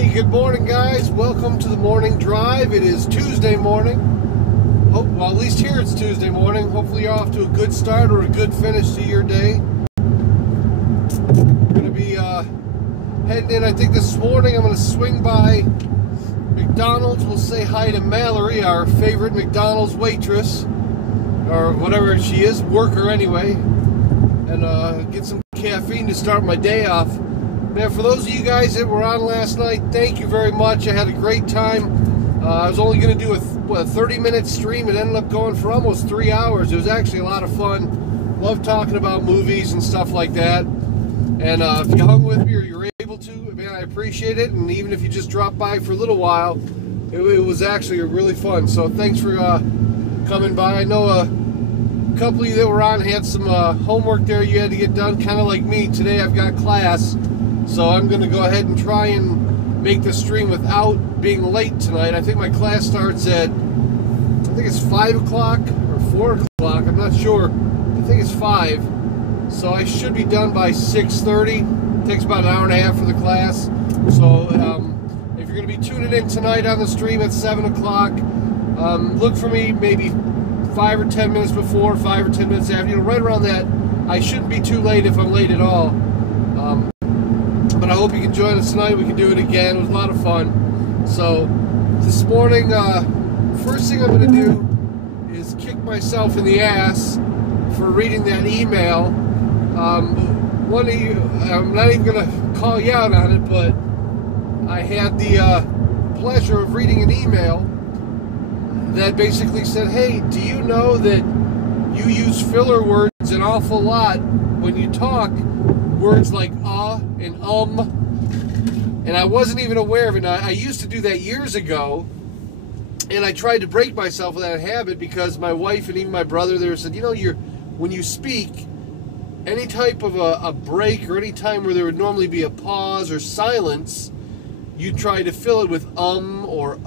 Hey, good morning, guys. Welcome to the morning drive. It is Tuesday morning. Well, at least here it's Tuesday morning. Hopefully you're off to a good start or a good finish to your day. I'm going to be heading in, I think this morning I'm going to swing by McDonald's. We'll say hi to Mallory, our favorite McDonald's waitress, or whatever she is, worker anyway, and get some caffeine to start my day off. Man, for those of you guys that were on last night, thank you very much. I had a great time. I was only going to do a 30-minute stream. It ended up going for almost 3 hours. It was actually a lot of fun. Love talking about movies and stuff like that. And if you hung with me or you're able to, man, I appreciate it. And even if you just dropped by for a little while, it was actually really fun. So thanks for coming by. I know a couple of you that were on had some homework there you had to get done, kind of like me. Today I've got class. So I'm going to go ahead and try and make the stream without being late tonight. I think my class starts at, I think it's 5 o'clock or 4 o'clock. I'm not sure. I think it's 5. So I should be done by 6:30. It takes about an hour and a half for the class. So if you're going to be tuning in tonight on the stream at 7 o'clock, look for me maybe 5 or 10 minutes before, 5 or 10 minutes after. You know, right around that. I shouldn't be too late if I'm late at all. But I hope you can join us tonight. We can do it again. It was a lot of fun. So this morning, first thing I'm going to do is kick myself in the ass for reading that email. One of you, I'm not even going to call you out on it, but I had the pleasure of reading an email that basically said, hey, do you know that you use filler words an awful lot when you talk? Words like and and I wasn't even aware of it. Now, I used to do that years ago, and I tried to break myself of that habit because my wife and even my brother there said, you know, when you speak, any type of a break or any time where there would normally be a pause or silence, you try to fill it with or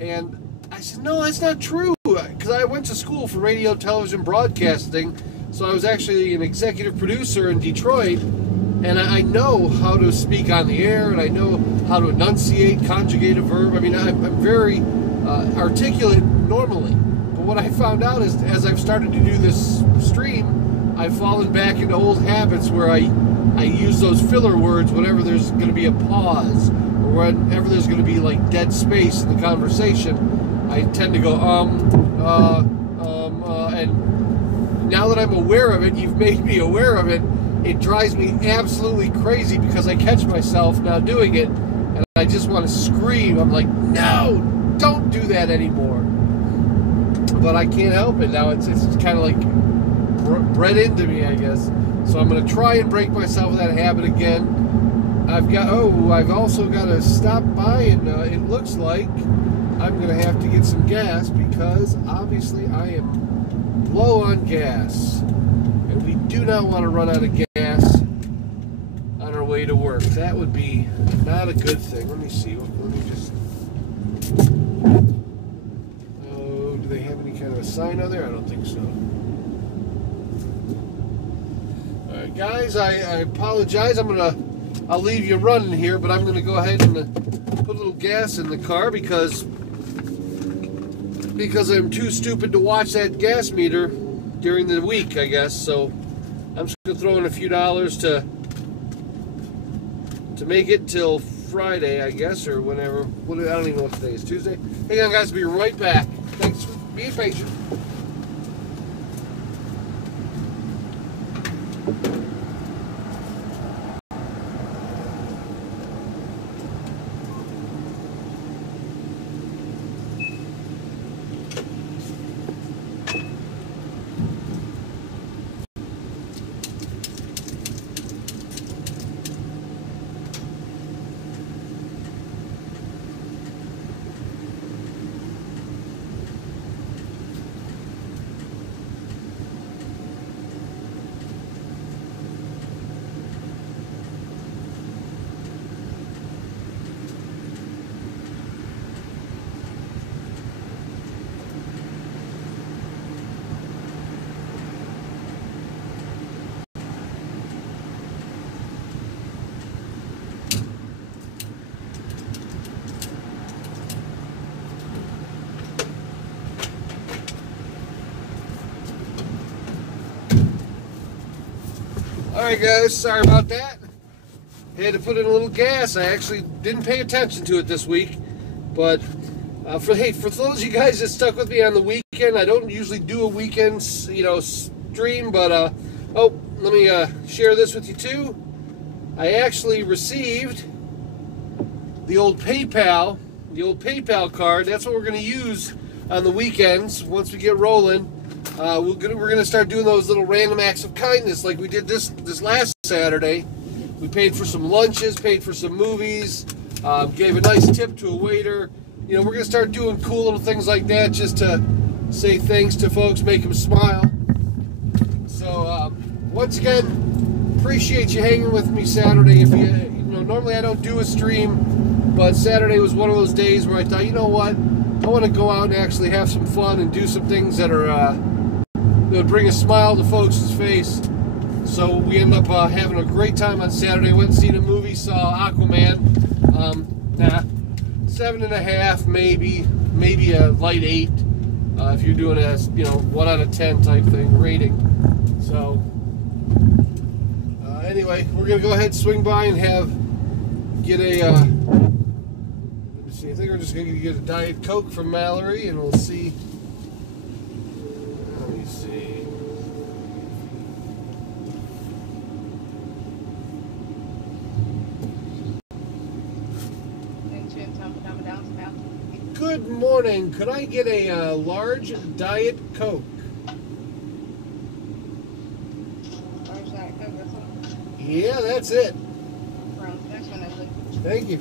and I said, no, that's not true, because I went to school for radio, television, broadcasting. So I was actually an executive producer in Detroit, and I know how to speak on the air, and I know how to enunciate, conjugate a verb. I mean, I'm very articulate normally. But what I found out is, as I've started to do this stream, I've fallen back into old habits where I use those filler words whenever there's going to be a pause, or whenever there's going to be like dead space in the conversation. I tend to go and now that I'm aware of it, you've made me aware of it, it drives me absolutely crazy because I catch myself now doing it, and I just want to scream. I'm like, no, don't do that anymore. But I can't help it now. It's kind of like bred into me, I guess. So I'm going to try and break myself of that habit again. I've also got to stop by, and it looks like I'm going to have to get some gas because obviously I am low on gas, and we do not want to run out of gas on our way to work. That would be not a good thing. Let me see. Let me just. Oh, do they have any kind of a sign on there? I don't think so. All right, guys. I apologize. I'll leave you running here, but I'm gonna go ahead and put a little gas in the car because I'm too stupid to watch that gas meter during the week, I guess. So I'm just going to throw in a few dollars to make it till Friday, I guess, or whenever. I don't even know what today is. Tuesday? Hang on, guys. I'll be right back. Thanks for being patient. Alright guys, sorry about that. Had to put in a little gas. I actually didn't pay attention to it this week. But for those of you guys that stuck with me on the weekend, I don't usually do a weekend, stream, but oh, let me share this with you too. I actually received the old PayPal card. That's what we're going to use on the weekends once we get rolling. We're gonna start doing those little random acts of kindness like we did this last Saturday. We paid for some lunches, paid for some movies, gave a nice tip to a waiter. You know, we're gonna start doing cool little things like that just to say thanks to folks, make them smile. So once again, appreciate you hanging with me Saturday. If you normally I don't do a stream, but Saturday was one of those days where I thought, you know what, I want to go out and actually have some fun and do some things that are that would bring a smile to folks' face. So we ended up having a great time on Saturday. Went and seen a movie, saw Aquaman. 7.5, maybe a light 8. If you're doing a 1 out of 10 type thing rating. So anyway, we're gonna go ahead and swing by and get a. Let me see. I think we're just gonna get a Diet Coke from Mallory, and we'll see. Let me see. Good morning. Could I get a large Diet Coke? Large Diet Coke, that's all? Yeah, that's it. Thank you.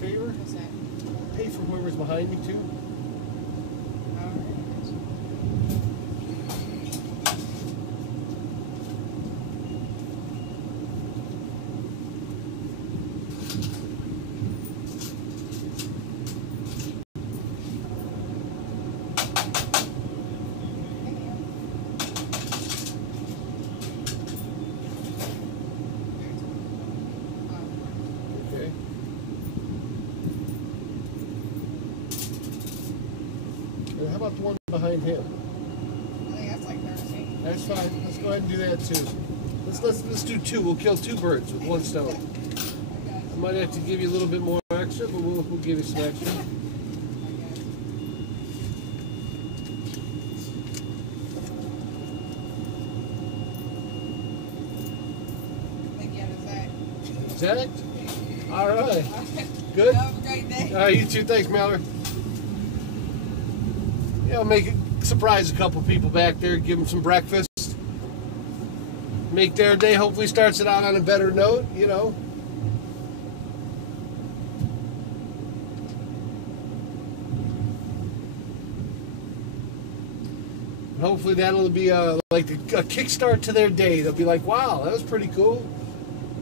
Favor? What's that? Pay for whoever's behind me too. How about the one behind him? I think that's like Thursday. That's fine. Let's go ahead and do that too. Let's do 2. We'll kill 2 birds with 1 stone. I might have to give you a little bit more extra, but we'll give you some extra. Zach? All right. Good? Have a great day. All right, you too. Thanks, Mallory. Yeah, surprise a couple people back there, give them some breakfast. Make their day, hopefully starts it out on a better note, Hopefully that'll be like a kickstart to their day. They'll be like, wow, that was pretty cool.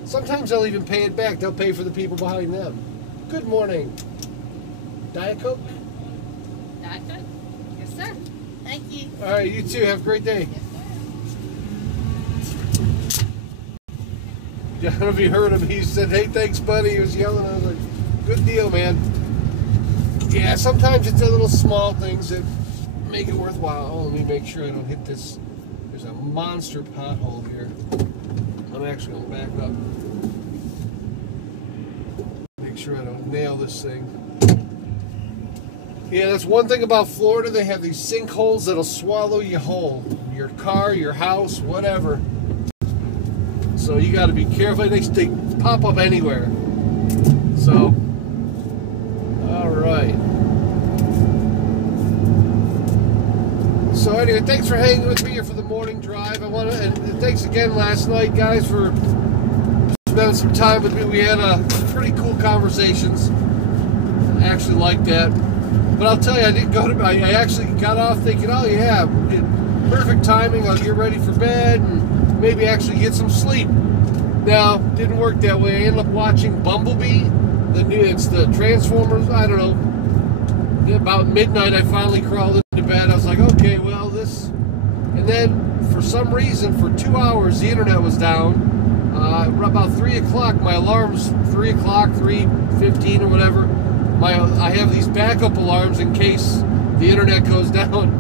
Sometimes they'll even pay it back. They'll pay for the people behind them. Good morning. Diet Coke? Diet Coke? Yes, sir. Thank you. All right, you too. Have a great day. Yes, I don't know if you heard him. He said, hey, thanks, buddy. He was yelling. I was like, good deal, man. Yeah, sometimes it's the little small things that make it worthwhile. Oh, let me make sure I don't hit this. There's a monster pothole here. I'm actually going to back up. Make sure I don't nail this thing. Yeah, that's one thing about Florida. They have these sinkholes that'll swallow you whole. Your car, your house, whatever. So you got to be careful. They pop up anywhere. So, all right. So anyway, thanks for hanging with me here for the morning drive. And thanks again last night, guys, for spending some time with me. We had pretty cool conversations. I actually liked that. But I'll tell you, I didn't go to bed. I actually got off thinking, oh yeah, perfect timing. I'll get ready for bed and maybe actually get some sleep. Now, didn't work that way. I ended up watching Bumblebee. It's the Transformers. I don't know. About midnight, I finally crawled into bed. I was like, okay, well, this. And then, for some reason, for 2 hours, the internet was down. About 3 o'clock, my alarm's 3 o'clock, 3:15 or whatever. I have these backup alarms in case the internet goes down.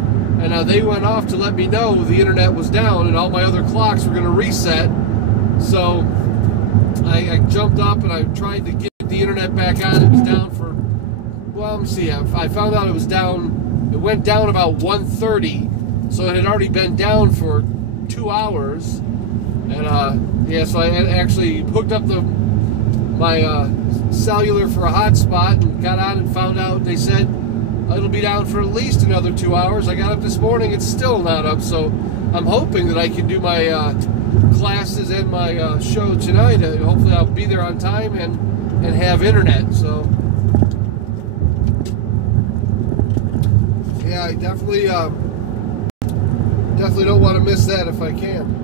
And they went off to let me know the internet was down and all my other clocks were going to reset. So I jumped up and I tried to get the internet back on. It was down for, well, let me see. I found out it was down. It went down about 1:30. So it had already been down for 2 hours. And yeah, so I had actually hooked up my cellular for a hotspot and got on and found out they said it'll be down for at least another 2 hours. I got up this morning, it's still not up, so I'm hoping that I can do my classes and my show tonight. Hopefully I'll be there on time and have internet. So yeah, I definitely don't want to miss that if I can,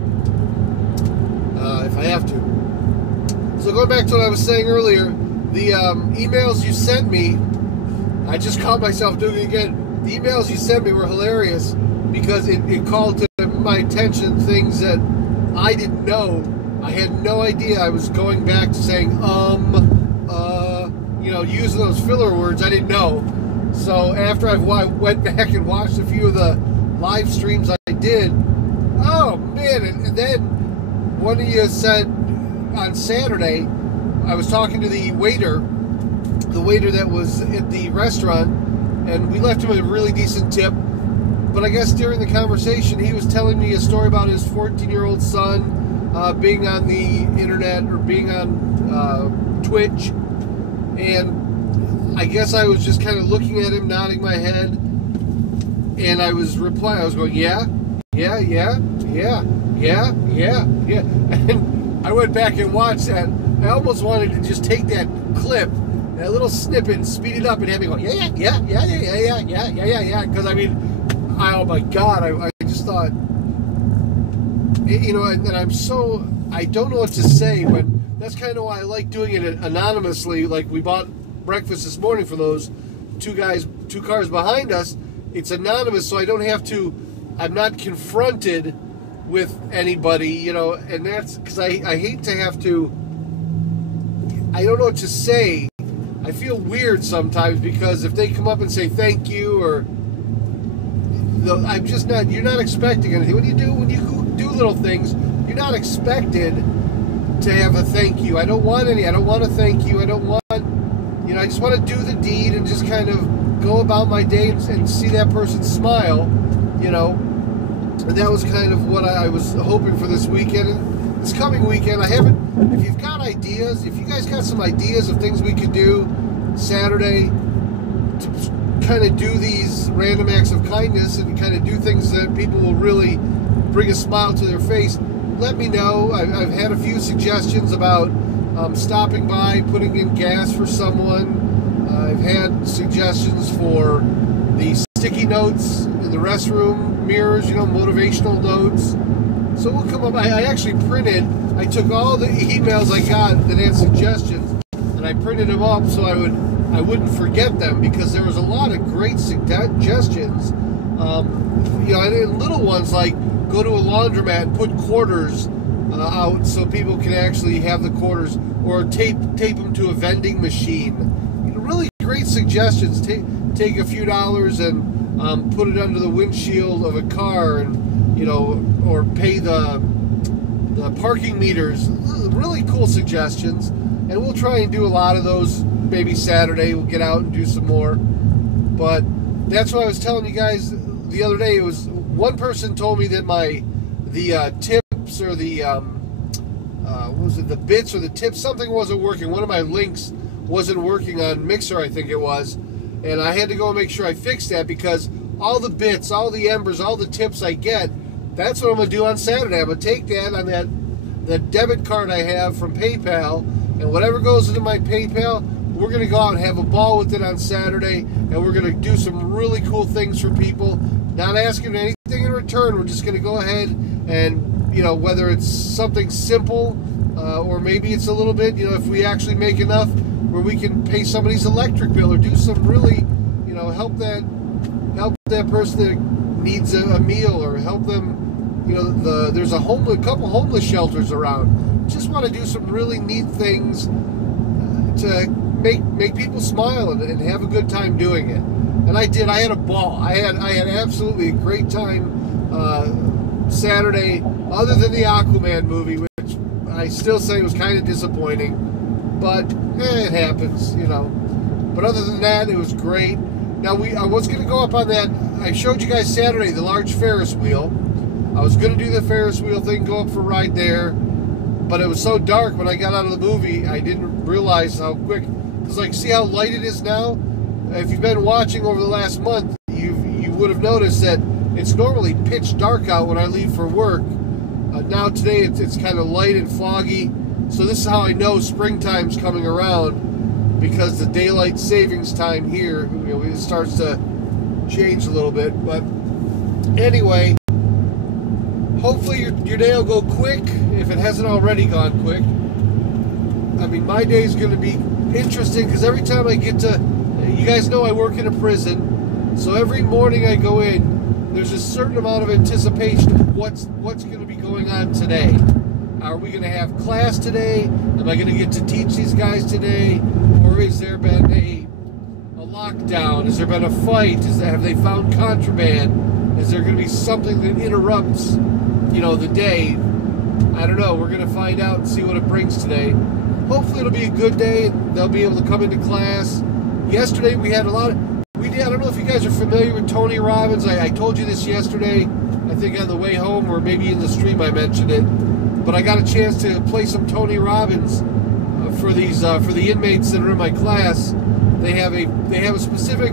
if I have to. So going back to what I was saying earlier, the emails you sent me, I just caught myself doing it again. The emails you sent me were hilarious because it called to my attention things that I didn't know. I had no idea. I was going back to saying, using those filler words I didn't know. So after I went back and watched a few of the live streams I did, oh man, and then one of you said, on Saturday, I was talking to the waiter that was at the restaurant, and we left him a really decent tip. But I guess during the conversation, he was telling me a story about his 14-year-old son being on the internet or being on Twitch. And I guess I was just kind of looking at him, nodding my head, and I was replying. I was going, yeah. And I went back and watched that. I almost wanted to just take that clip, that little snippet, and speed it up and have me go, yeah. Because I mean, oh my God, I just thought, and I don't know what to say when. That's kind of why I like doing it anonymously. Like we bought breakfast this morning for those two cars behind us. It's anonymous, so I don't have to. I'm not confronted with anybody, and that's because I hate to have to. I don't know what to say. I feel weird sometimes because if they come up and say thank you or I'm just not. You're not expecting anything when you do little things. You're not expected to have a thank you. I don't want any. I don't want to thank you. I don't want. I just want to do the deed and just kind of go about my day and see that person smile. And that was kind of what I was hoping for this weekend. And this coming weekend, I haven't. If you've got ideas, if you guys got some ideas of things we could do Saturday to kind of do these random acts of kindness and kind of do things that people will really bring a smile to their face, let me know. I've had a few suggestions about stopping by, putting in gas for someone. I've had suggestions for the sticky notes in the restroom mirrors, motivational notes. So we'll come up. I actually I took all the emails I got that had suggestions, and I printed them up so I wouldn't forget them because there was a lot of great suggestions. And little ones like go to a laundromat and put quarters out so people can actually have the quarters, or tape them to a vending machine. Really great suggestions. Take a few dollars and put it under the windshield of a car, and or pay the parking meters. Really cool suggestions, and we'll try and do a lot of those. Maybe Saturday we'll get out and do some more. But that's what I was telling you guys the other day. It was one person told me that the tips or the what was it, the bits or the tips, something wasn't working. One of my links wasn't working on Mixer, I think it was, and I had to go and make sure I fixed that because all the bits, all the embers, all the tips I get, that's what I'm going to do on Saturday. I'm going to take that on that the debit card I have from PayPal, and whatever goes into my PayPal, we're going to go out and have a ball with it on Saturday, and we're going to do some really cool things for people. Not asking anything in return. We're just going to go ahead and, you know, whether it's something simple or maybe it's a little bit, you know, if we actually make enough where we can pay somebody's electric bill or do some really, you know, help that person that needs a meal, or help them, you know, there's a couple homeless shelters around. Just want to do some really neat things to make people smile and have a good time doing it. And I did. I had a ball. I had absolutely a great time Saturday, other than the Aquaman movie, which I still say was kind of disappointing, but it happens, you know. But other than that, it was great. Now, I was going to go up on that. I showed you guys Saturday the large Ferris wheel. I was going to do the Ferris wheel thing, go up for a ride there, but it was so dark when I got out of the movie, I didn't realize how quick. Because, like, see how light it is now? If you've been watching over the last month, you would have noticed that it's normally pitch dark out when I leave for work. Now today it's kind of light and foggy, so this is how I know springtime's coming around, because the daylight savings time here, you know, it starts to change a little bit. But anyway, hopefully your day will go quick, if it hasn't already gone quick. I mean, my day is going to be interesting, because every time I get to, you guys know I work in a prison, so every morning I go in, there's a certain amount of anticipation of what's going to be going on today. Are we going to have class today? Am I going to get to teach these guys today? Or has there been a lockdown? Has there been a fight? Have they found contraband? Is there going to be something that interrupts, you know, the day? I don't know. We're going to find out and see what it brings today. Hopefully it'll be a good day and they'll be able to come into class. Yesterday we had I don't know if you guys are familiar with Tony Robbins. I told you this yesterday, I think on the way home, or maybe in the stream I mentioned it. But I got a chance to play some Tony Robbins for the inmates that are in my class. They have a specific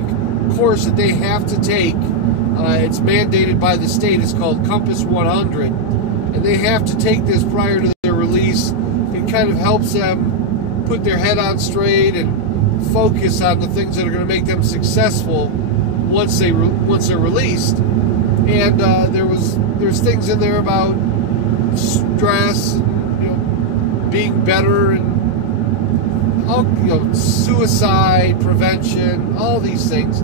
course that they have to take. It's mandated by the state. It's called Compass 100, and they have to take this prior to their release. It kind of helps them put their head on straight and focus on the things that are going to make them successful once they're released. And there's things in there about stress, you know, being better, and all, you know, suicide prevention, all these things.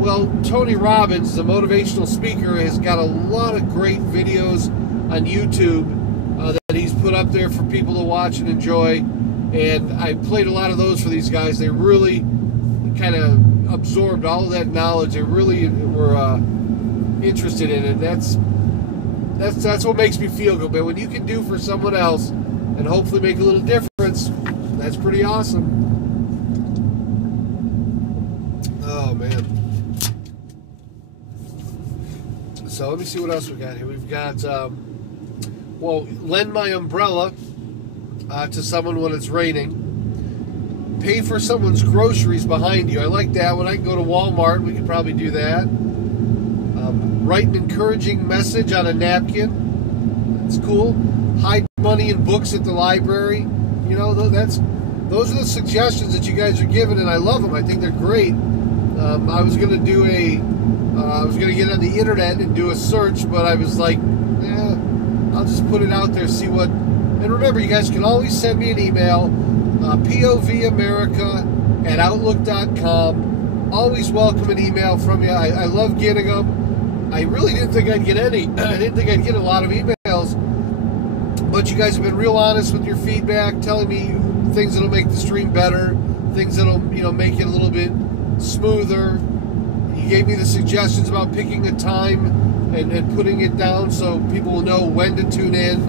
Well, Tony Robbins, the motivational speaker, has got a lot of great videos on YouTube that he's put up there for people to watch and enjoy. And I played a lot of those for these guys. They really kind of absorbed all of that knowledge. They really were interested in it. That's what makes me feel good. But when you can do for someone else and hopefully make a little difference, that's pretty awesome. Oh, man. So let me see what else we got here. We've got, well, lend my umbrella to someone when it's raining. Pay for someone's groceries behind you. I like that one. I can go to Walmart. We could probably do that. Write an encouraging message on a napkin. That's cool. Hide money in books at the library. You know, those are the suggestions that you guys are giving, and I love them. I think they're great. I was going to do I was going to get on the internet and do a search, but I was like, I'll just put it out there, see what. And remember, you guys can always send me an email, povamerica@outlook.com. Always welcome an email from you. I love getting them. I really didn't think I'd get any. I didn't think I'd get a lot of emails. But you guys have been real honest with your feedback, telling me things that'll make the stream better, things that'll, you know, make it a little bit smoother. You gave me the suggestions about picking a time and putting it down so people will know when to tune in.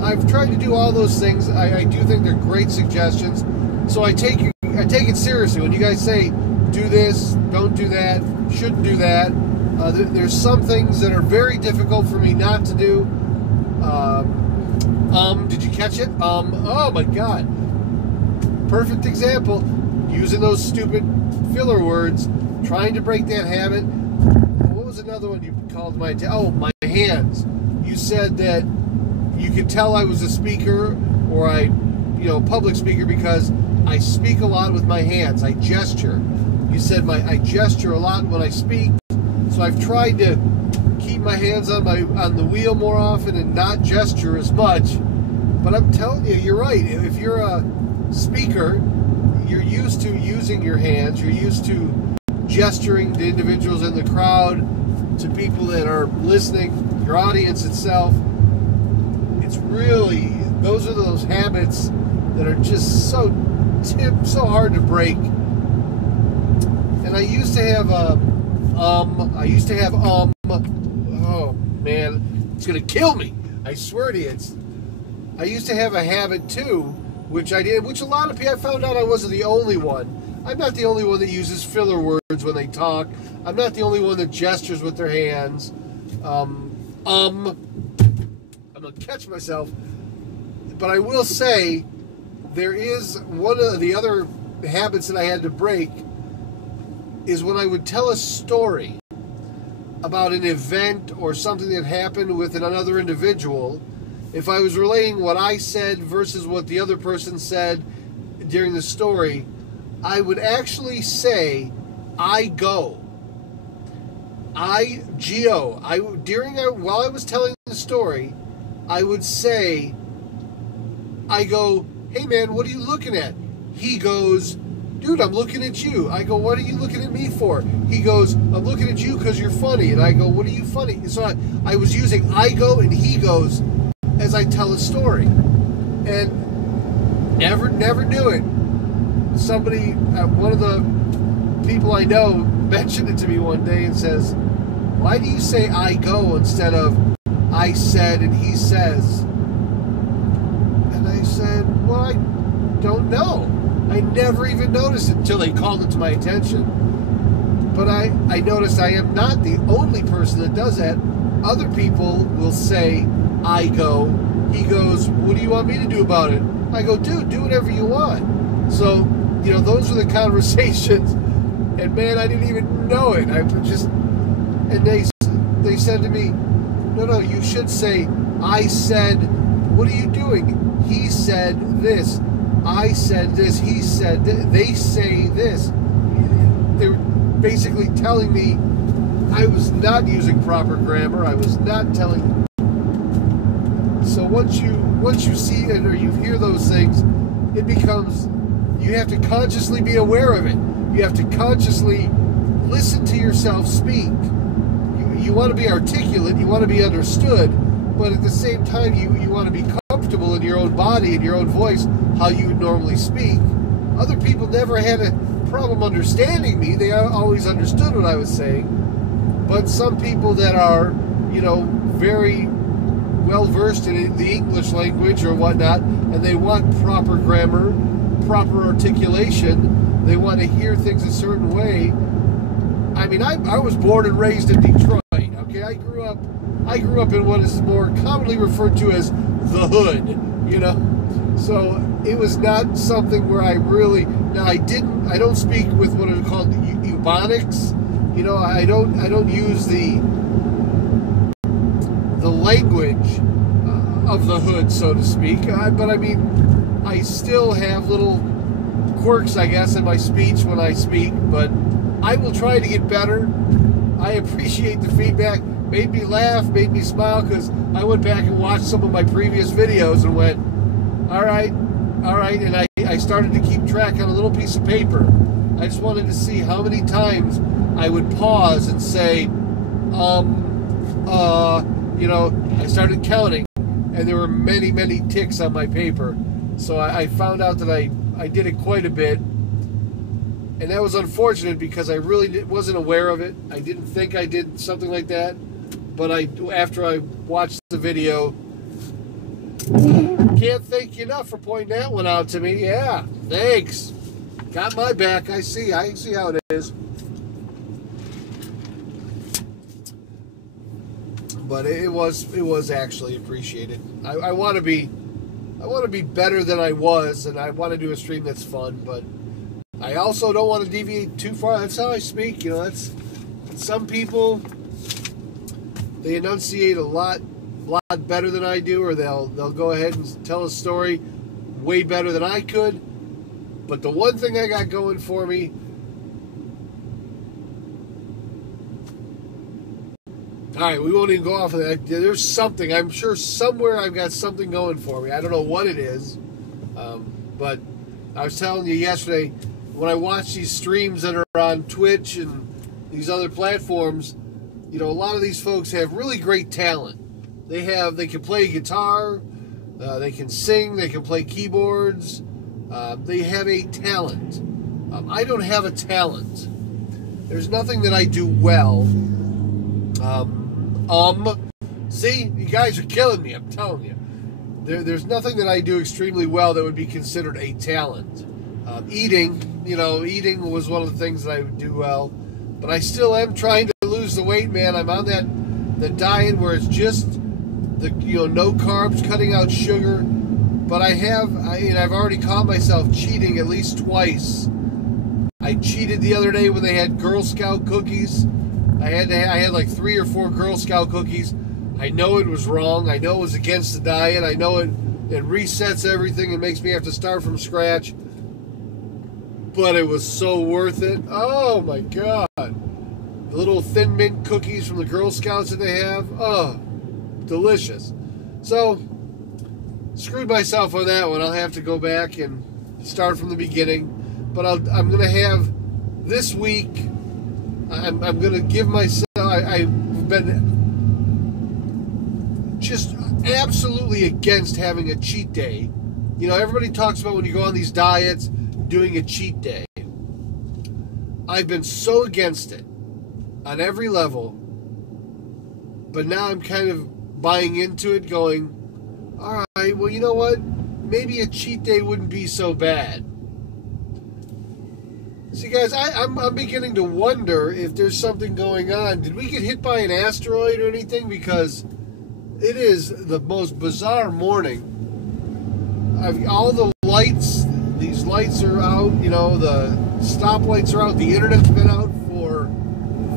I've tried to do all those things. I do think they're great suggestions. So I take it seriously. When you guys say, do this, don't do that, shouldn't do that, there's some things that are very difficult for me not to do. Did you catch it? Oh my God. Perfect example. Using those stupid filler words, trying to break that habit. What was another one you called my attention? Oh, my hands. You said that you could tell I was a speaker or public speaker because I speak a lot with my hands. I gesture. You said I gesture a lot when I speak, so I've tried to keep my hands on the wheel more often and not gesture as much. But I'm telling you, you're right. If you're a speaker, you're used to using your hands. You're used to gesturing to individuals in the crowd, to people that are listening, your audience itself. It's really, those are those habits that are just so hard to break. And I used to have oh man, it's gonna kill me. I swear to you, I used to have a habit too, which I did, which a lot of people, I found out I wasn't the only one. I'm not the only one that uses filler words when they talk. I'm not the only one that gestures with their hands. I'm gonna catch myself. But I will say, there is one of the other habits that I had to break is when I would tell a story about an event or something that happened with another individual. If I was relaying what I said versus what the other person said during the story, I would actually say, I go. I-G-O. While I was telling the story, I would say, I go, hey man, what are you looking at? He goes, dude, I'm looking at you. I go, what are you looking at me for? He goes, I'm looking at you because you're funny. And I go, what are you funny? So I was using I go and he goes as I tell a story. And never knew it. Somebody, one of the people I know, mentioned it to me one day and says, why do you say I go instead of I said and he says? And I said, well, I don't know. I never even noticed it until they called it to my attention. But I noticed I am not the only person that does that. Other people will say, I go. He goes, what do you want me to do about it? I go, dude, do whatever you want. So, those are the conversations. And man, I didn't even know it. And they said to me, no, you should say, I said, what are you doing? He said this. I said this. He said this. They say this. They were basically telling me I was not using proper grammar. I was not telling. So once you see it or you hear those things, it becomes, you have to consciously be aware of it. You have to consciously listen to yourself speak. You want to be articulate. You want to be understood. But at the same time, you want to be comfortable in your own body and your own voice, how you would normally speak. Other people never had a problem understanding me. They always understood what I was saying. But some people that are, very well-versed in the English language or whatnot, and they want proper grammar, proper articulation, they want to hear things a certain way. I mean, I was born and raised in Detroit, okay? I grew up in what is more commonly referred to as the hood, So it was not something where I really, I don't speak with what are called Ebonics. I don't use the language of the hood, so to speak. But I mean, I still have little quirks, I guess, in my speech when I speak, but I will try to get better. I appreciate the feedback. Made me laugh, made me smile, because I went back and watched some of my previous videos and went, all right, and I started to keep track on a little piece of paper. I just wanted to see how many times I would pause and say, I started counting, and there were many, many ticks on my paper. So I found out that I did it quite a bit. And that was unfortunate because I really wasn't aware of it. I didn't think I did something like that. But after I watched the video, can't thank you enough for pointing that one out to me. Yeah, thanks. Got my back. I see how it is. But it was actually appreciated. I want to be better than I was, and I want to do a stream that's fun, but I also don't want to deviate too far. That's how I speak, That's some people, they enunciate a lot lot better than I do, or they'll go ahead and tell a story way better than I could. But the one thing I got going for me, all right, we won't even go off of that. There's something. I'm sure somewhere I've got something going for me. I don't know what it is. But I was telling you yesterday, when I watch these streams that are on Twitch and these other platforms, you know, a lot of these folks have really great talent. They can play guitar, they can sing, they can play keyboards. They have a talent. I don't have a talent. There's nothing that I do well. See, you guys are killing me, I'm telling you. There's nothing that I do extremely well that would be considered a talent. Eating was one of the things that I would do well. But I still am trying to lose the weight, man. I'm on the diet where it's just no carbs, cutting out sugar. But I've already caught myself cheating at least twice. I cheated the other day when they had Girl Scout cookies. I had like 3 or 4 Girl Scout cookies. I know it was wrong. I know it was against the diet. I know it resets everything and makes me have to start from scratch. But it was so worth it. Oh my God. The little Thin Mint cookies from the Girl Scouts that they have. Oh, delicious. So, screwed myself on that one. I'll have to go back and start from the beginning. But I'm going to have this week, I'm going to give myself, I've been just absolutely against having a cheat day. You know, everybody talks about when you go on these diets, doing a cheat day. I've been so against it on every level, but now I'm kind of buying into it, going, all right, well, you know what? Maybe a cheat day wouldn't be so bad. See, guys, I'm beginning to wonder if there's something going on. Did we get hit by an asteroid or anything? Because it is the most bizarre morning. All the lights, these lights are out, the stoplights are out, the internet's been out for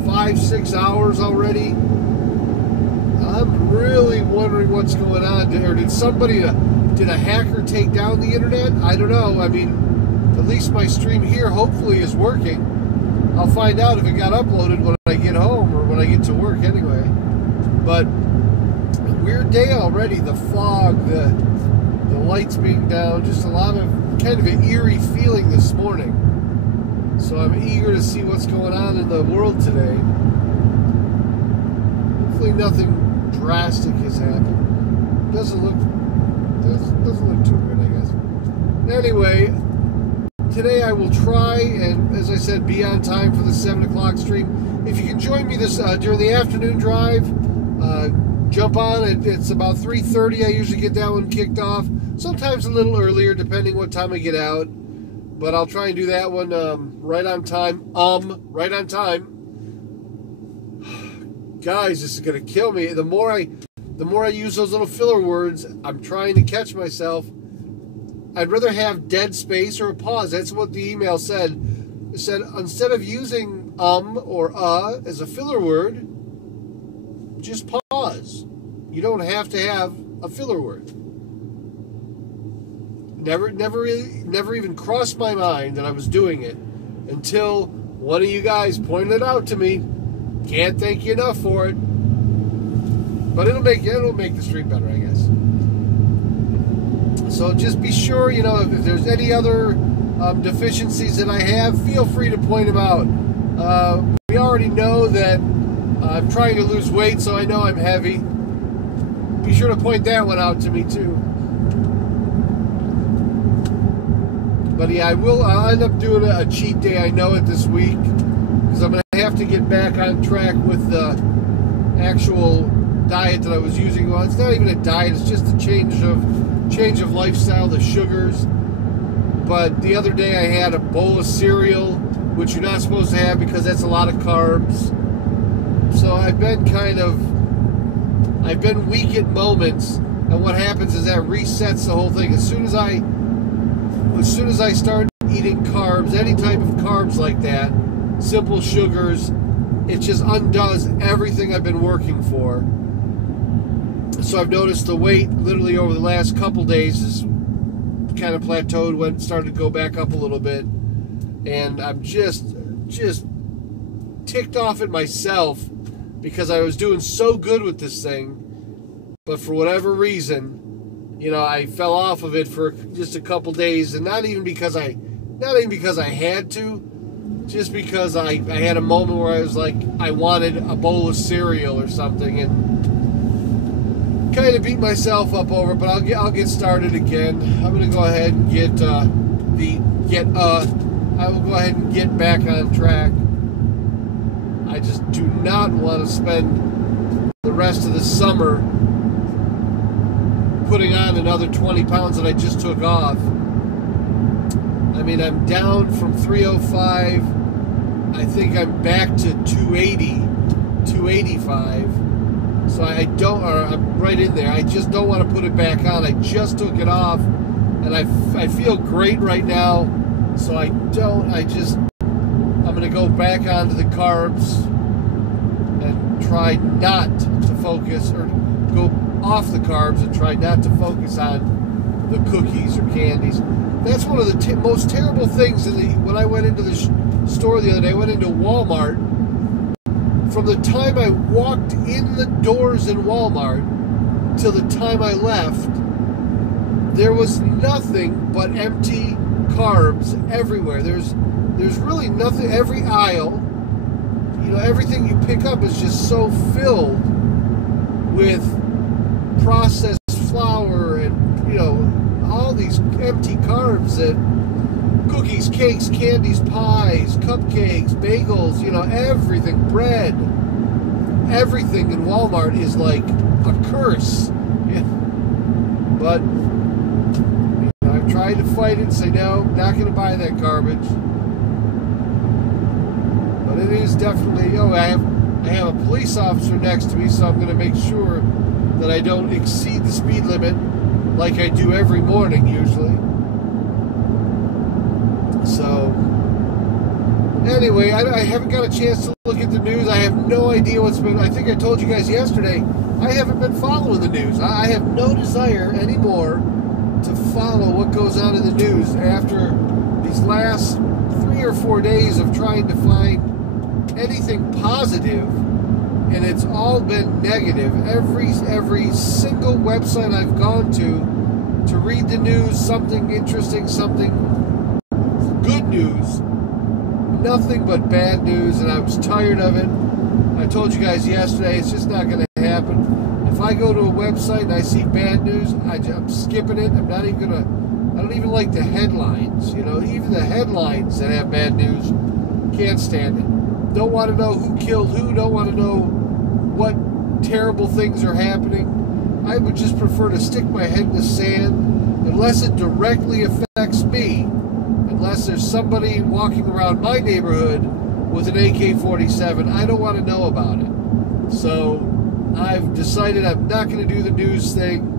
5-6 hours already. I'm really wondering what's going on. Or did a hacker take down the internet? I don't know. I mean, at least my stream here hopefully is working. I'll find out if it got uploaded when I get home or when I get to work anyway. But weird day already. The fog, the lights being down, just a lot of kind of an eerie feeling this morning. So I'm eager to see what's going on in the world today. Hopefully nothing drastic has happened. Doesn't look too good, I guess. Anyway, today I will try and, as I said, be on time for the 7 o'clock stream. If you can join me this during the afternoon drive, jump on. It's about 3:30. I usually get that one kicked off. Sometimes a little earlier, depending what time I get out. But I'll try and do that one right on time. Right on time. Guys, this is gonna kill me. The more I use those little filler words, I'm trying to catch myself. I'd rather have dead space or a pause. That's what the email said. It said, instead of using or as a filler word, just pause. You don't have to have a filler word. Never even crossed my mind that I was doing it until one of you guys pointed it out to me. Can't thank you enough for it. But it'll make the stream better, I guess. So just be sure, if there's any other deficiencies that I have, feel free to point them out. We already know that I'm trying to lose weight, so I know I'm heavy. Be sure to point that one out to me, too. But yeah, I'll end up doing a cheat day, I know it, this week. Because I'm going to have to get back on track with the actual diet that I was using. Well, it's not even a diet, it's just a change of lifestyle, the sugars. But the other day I had a bowl of cereal, which you're not supposed to have because that's a lot of carbs. So I've been weak at moments, and what happens is that resets the whole thing. As soon as I start eating carbs, any type of carbs like that, simple sugars, it just undoes everything I've been working for. So I've noticed the weight literally over the last couple days is kind of plateaued, started to go back up a little bit, and I'm just ticked off at myself because I was doing so good with this thing, but for whatever reason, I fell off of it for just a couple days, and not even because I had to, just because I had a moment where I was like, I wanted a bowl of cereal or something, and kind of beat myself up over it. But I'll get started again. I'm gonna go ahead and I will go ahead and get back on track. I just do not want to spend the rest of the summer putting on another 20 pounds that I just took off. I mean, I'm down from 305. I think I'm back to 280, 285. So I'm right in there. I just don't want to put it back on. I just took it off, and I feel great right now. So I'm going to go back onto the carbs and try not to focus, or go off the carbs and try not to focus on the cookies or candies. That's one of the most terrible things. When I went into the store the other day, I went into Walmart. From the time I walked in the doors in Walmart till the time I left, there was nothing but empty carbs everywhere. There's really nothing. Every aisle, everything you pick up is just so filled with processed flour and all these empty carbs, that cookies, cakes, candies, pies, cupcakes, bagels, everything, bread, everything in Walmart is like a curse. Yeah. But I've tried to fight it and say, no, not going to buy that garbage. But it is definitely, I have a police officer next to me, so I'm going to make sure that I don't exceed the speed limit like I do every morning usually. So, anyway, I haven't got a chance to look at the news. I have no idea what's been... I think I told you guys yesterday, I haven't been following the news. I have no desire anymore to follow what goes on in the news after these last 3 or 4 days of trying to find anything positive, and it's all been negative. Every single website I've gone to read the news, something interesting, something good news, nothing but bad news, and I was tired of it. I told you guys yesterday, it's just not going to happen. If I go to a website and I see bad news, I'm skipping it. I'm not even going to... I don't even like the headlines. Even the headlines that have bad news, can't stand it. Don't want to know who killed who. Don't want to know what terrible things are happening. I would just prefer to stick my head in the sand, unless it directly affects me. Unless there's somebody walking around my neighborhood with an AK-47, I don't want to know about it. So I've decided I'm not going to do the news thing.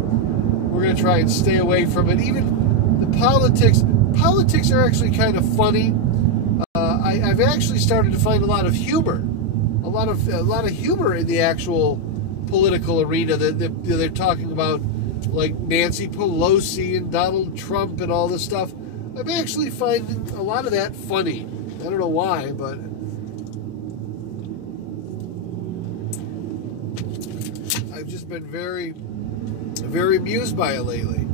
We're going to try and stay away from it. Even the politics are actually kind of funny. I've actually started to find a lot of humor, a lot of humor in the actual political arena. They're talking about, like, Nancy Pelosi and Donald Trump and all this stuff. I'm actually finding a lot of that funny. I don't know why, but I've just been very, very amused by it lately.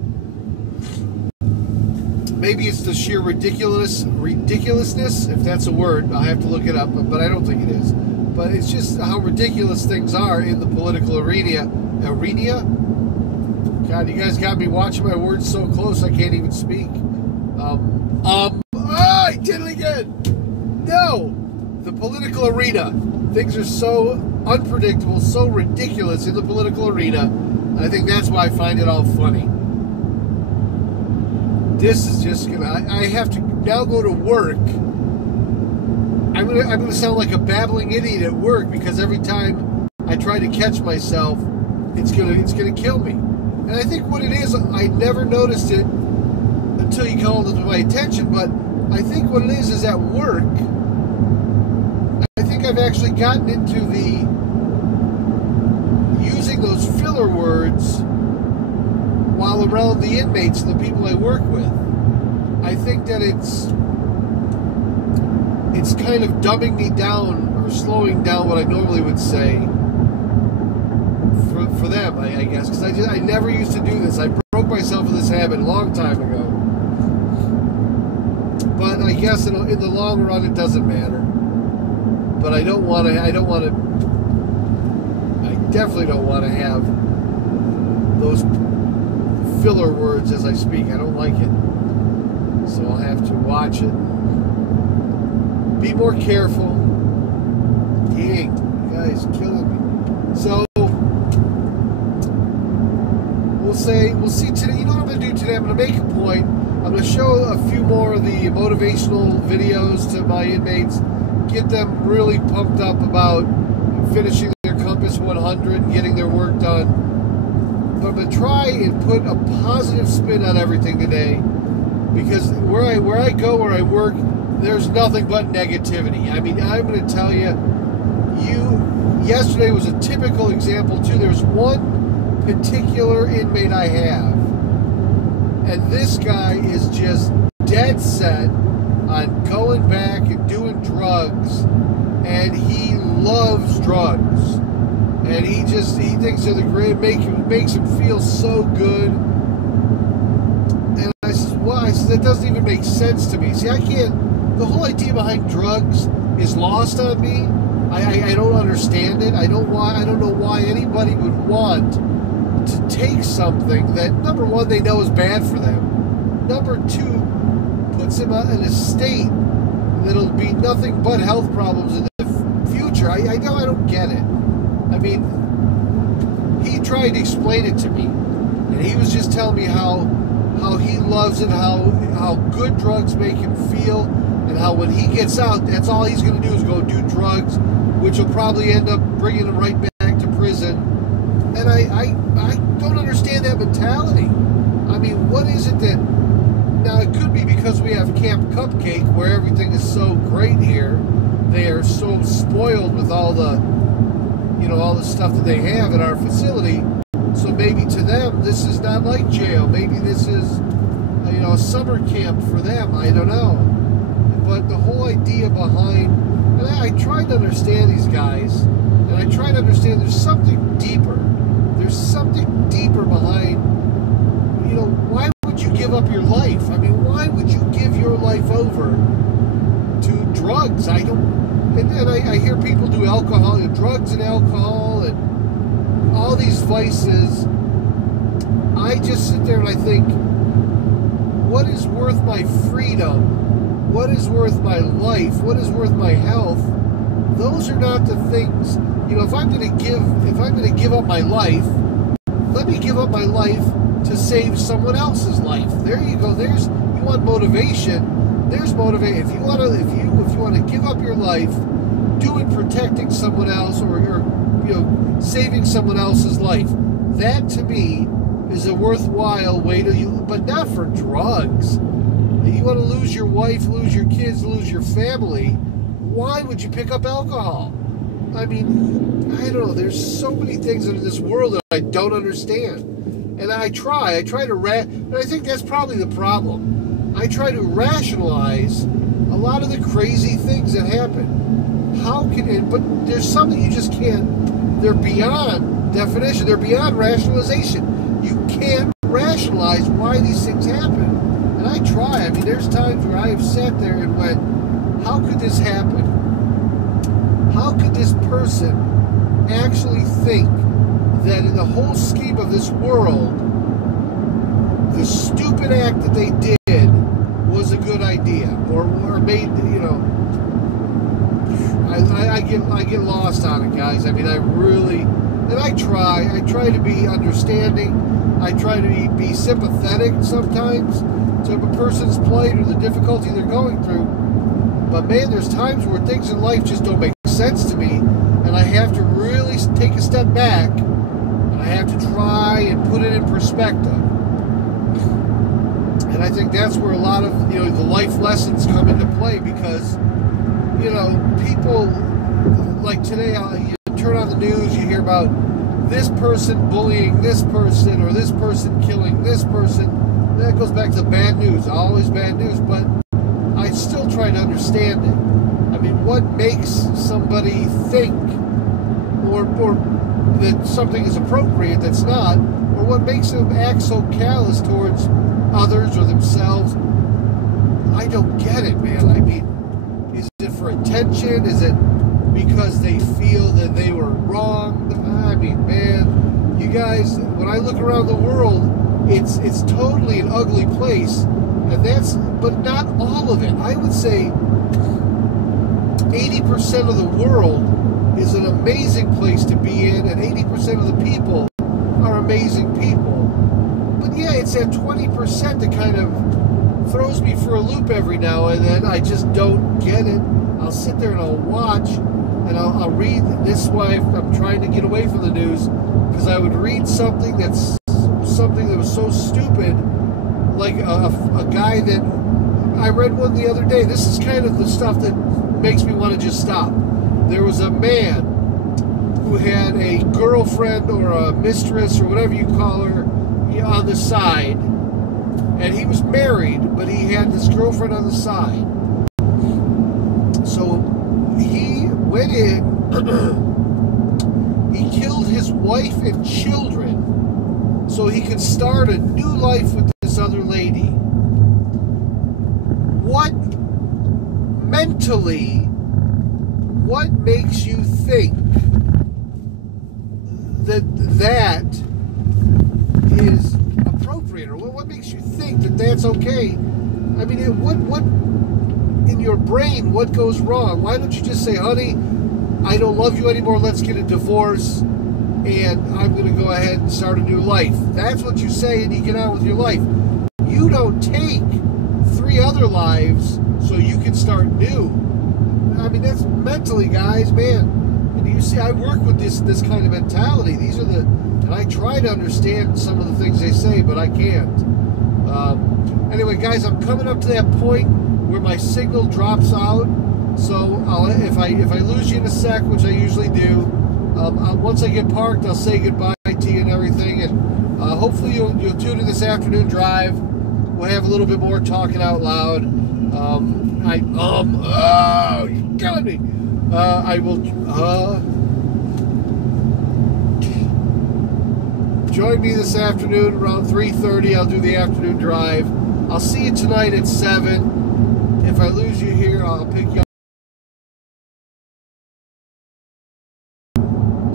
Maybe it's the sheer ridiculousness, if that's a word. I'll have to look it up, but I don't think it is. But it's just how ridiculous things are in the political arena. God, you guys got me watching my words so close I can't even speak. I did it again! No! The political arena. Things are so unpredictable, so ridiculous in the political arena. I think that's why I find it all funny. This is just gonna... I have to now go to work. I'm gonna sound like a babbling idiot at work, because every time I try to catch myself, it's gonna kill me. And I think what it is, I never noticed it until you called it to my attention, but I think what it is at work, I think I've actually gotten into the using those filler filler words while around the inmates and the people I work with. I think that it's kind of dumbing me down or slowing down what I normally would say for them, I guess, because I never used to do this. I broke myself of this habit a long time ago. But I guess in the long run it doesn't matter. But I definitely don't want to have those filler words as I speak. I don't like it. So I'll have to watch it. Be more careful. Dang, you guys are killing me. So we'll see today. You know what I'm going to do today? I'm going to make a point. I'm going to show a few more of the motivational videos to my inmates. Get them really pumped up about finishing their Compass 100 and getting their work done. But I'm going to try and put a positive spin on everything today, because where I go, where I work, there's nothing but negativity. I mean, I'm going to tell you, yesterday was a typical example too. There's one particular inmate I have, and this guy is just dead set on going back and doing drugs, and he loves drugs, and he thinks they're the great, makes him feel so good. And I said, well, that doesn't even make sense to me. See, the whole idea behind drugs is lost on me. I don't understand it. I don't know why anybody would want to take something that, number one, they know is bad for them. Number two, puts them in a state that'll be nothing but health problems in the future. I don't get it. I mean, he tried to explain it to me, and he was just telling me how he loves it, how good drugs make him feel, and how when he gets out, that's all he's going to do is go do drugs, which will probably end up bringing him right back to prison. And I don't understand that mentality. I mean, what is it that... Now, it could be because we have Camp Cupcake, where everything is so great here. They are so spoiled with all the stuff that they have at our facility. So maybe to them, this is not like jail. Maybe this is, a summer camp for them. I don't know. But the whole idea behind... And I try to understand these guys, and I try to understand there's something deeper. There's something deeper behind, why would you give up your life? I mean, why would you give your life over to drugs? I hear people do alcohol, drugs and alcohol, and all these vices. I just sit there and I think, what is worth my freedom? What is worth my life? What is worth my health? Those are not the things. If I'm going to give up my life, let me give up my life to save someone else's life. There you go. You want motivation. There's motivation. If you want to give up your life, do it protecting someone else or saving someone else's life. That to me is a worthwhile way to, but not for drugs. You want to lose your wife, lose your kids, lose your family. Why would you pick up alcohol? I mean, I don't know. There's so many things in this world that I don't understand. And I try to and I think that's probably the problem. I try to rationalize a lot of the crazy things that happen. But there's something you just can't, they're beyond definition, they're beyond rationalization. You can't rationalize why these things happen. And I try. I mean, there's times where I have sat there and went, how could this happen? How could this person actually think that in the whole scheme of this world, the stupid act that they did was a good idea, or made, I get lost on it, guys. I mean, I try to be understanding. I try to be sympathetic sometimes to a person's plight or the difficulty they're going through. But man, there's times where things in life just don't make sense to me, and I have to really take a step back, and I have to try and put it in perspective. And I think that's where a lot of the life lessons come into play, because people like today, you turn on the news, you hear about this person bullying this person or this person killing this person. That goes back to bad news, always bad news, but I still try to understand it. I mean, what makes somebody think or that something is appropriate that's not, or what makes them act so callous towards others or themselves? I don't get it, man. I mean, is it for attention? Is it because they feel that they were wrong? I mean, man, you guys, when I look around the world, it's totally an ugly place, and but not all of it. I would say 80% of the world is an amazing place to be in, and 80% of the people are amazing people. But yeah, it's that 20% that kind of throws me for a loop every now and then. I just don't get it. I'll sit there and I'll watch, and I'll read. This is why I'm trying to get away from the news, because I would read something that was so stupid, like a guy that I read one the other day. This is kind of the stuff that makes me want to just stop. There was a man who had a girlfriend or a mistress or whatever you call her on the side, and he was married, but he had this girlfriend on the side. So he went in, he killed his wife and children so he could start a new life with this other lady. What makes you think that is appropriate, or what makes you think that that's okay? I mean, what in your brain, what goes wrong? Why don't you just say, honey, I don't love you anymore, let's get a divorce, and I'm going to go ahead and start a new life? That's what you say, and you get on with your life. You don't take 3 other lives so you can start new. I mean, that's mentally, guys, man. And you see, I work with this kind of mentality. And I try to understand some of the things they say, but I can't. Anyway, guys, I'm coming up to that point where my signal drops out. So if I lose you in a sec, which I usually do, once I get parked, I'll say goodbye to you and everything. And hopefully you'll tune in this afternoon drive. We'll have a little bit more talking out loud. You're killing me. I will, join me this afternoon around 3:30. I'll do the afternoon drive. I'll see you tonight at 7. If I lose you here, I'll pick you up.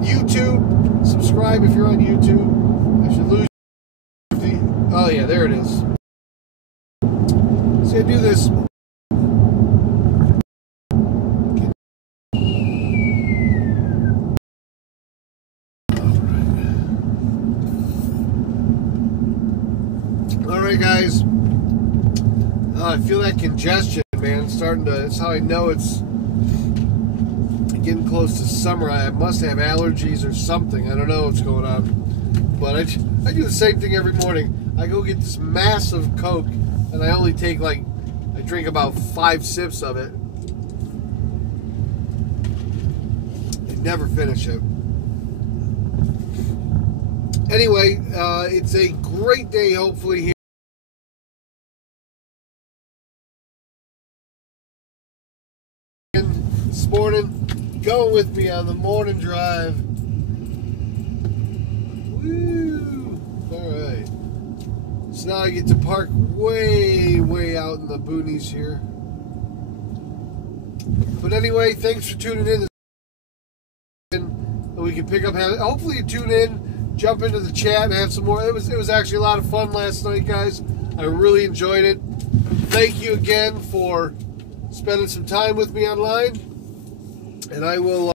YouTube, subscribe if you're on YouTube. I should lose you. Oh yeah, there it is. So I do this. Alright guys, I feel that congestion, man, it's how I know it's getting close to summer. I must have allergies or something. I don't know what's going on, but I do the same thing every morning. I go get this massive Coke, and I only take I drink about 5 sips of it. I never finish it. Anyway, it's a great day, hopefully, here. This morning, go with me on the morning drive. Woo! Alright. So now I get to park way out in the boonies here. But anyway, thanks for tuning in. And we can pick up, hopefully you tune in, jump into the chat and have some more. It was actually a lot of fun last night, guys. I really enjoyed it. Thank you again for spending some time with me online. And I will